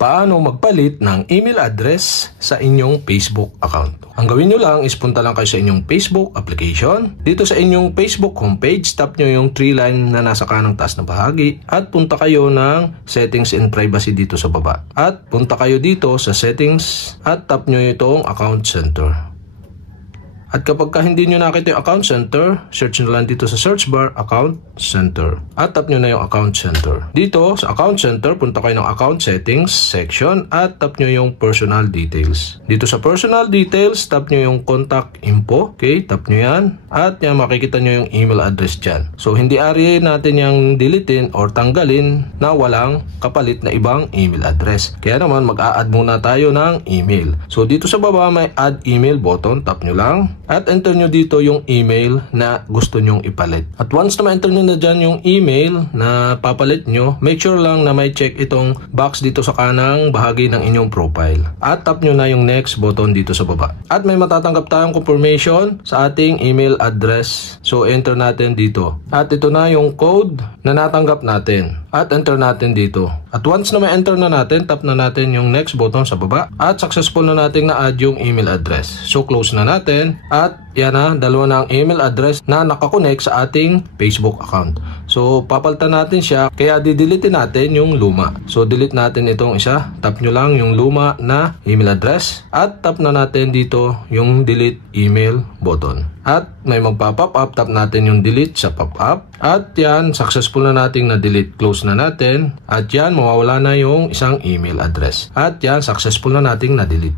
paano magpalit ng email address sa inyong Facebook account. Ang gawin nyo lang is punta lang kayo sa inyong Facebook application. Dito sa inyong Facebook homepage, tap nyo yung 3 line na nasa kanang taas na bahagi at punta kayo ng Settings and Privacy dito sa baba. At punta kayo dito sa Settings at tap nyo itong Account Center. At kapag hindi nyo nakita yung Account Center, search nyo lang dito sa search bar, Account Center. At tap nyo na yung Account Center. Dito sa Account Center, punta kayo ng Account Settings section at tap nyo yung Personal Details. Dito sa Personal Details, tap nyo yung Contact Info. Okay, tap nyo yan. At yan, makikita nyo yung email address dyan. So, hindi ari natin yung deletein or tanggalin na walang kapalit na ibang email address. Kaya naman, mag-a-add muna tayo ng email. So, dito sa baba, may Add Email button. Tap nyo lang. At enter nyo dito yung email na gusto nyong ipalit. At once na ma-enter nyo na dyan yung email na papalit nyo, make sure lang na may check itong box dito sa kanang bahagi ng inyong profile. At tap nyo na yung next button dito sa baba. At may matatanggap tayong confirmation sa ating email address. So enter natin dito. At ito na yung code na natanggap natin. At enter natin dito. At once na ma-enter na natin, tap na natin yung next button sa baba. At successful na natin na-add yung email address. So close na natin. At yan na, dalawa na ang email address na nakakonect sa ating Facebook account. So papalitan natin siya, kaya didelete natin yung luma. So delete natin itong isa. Tap nyo lang yung luma na email address. At tap na natin dito yung delete email button. At may magpa-pop up, tap natin yung delete sa pop-up. At yan, successful na nating na-delete. Close na natin. At yan, mawawala na yung isang email address. At yan, successful na nating na-delete.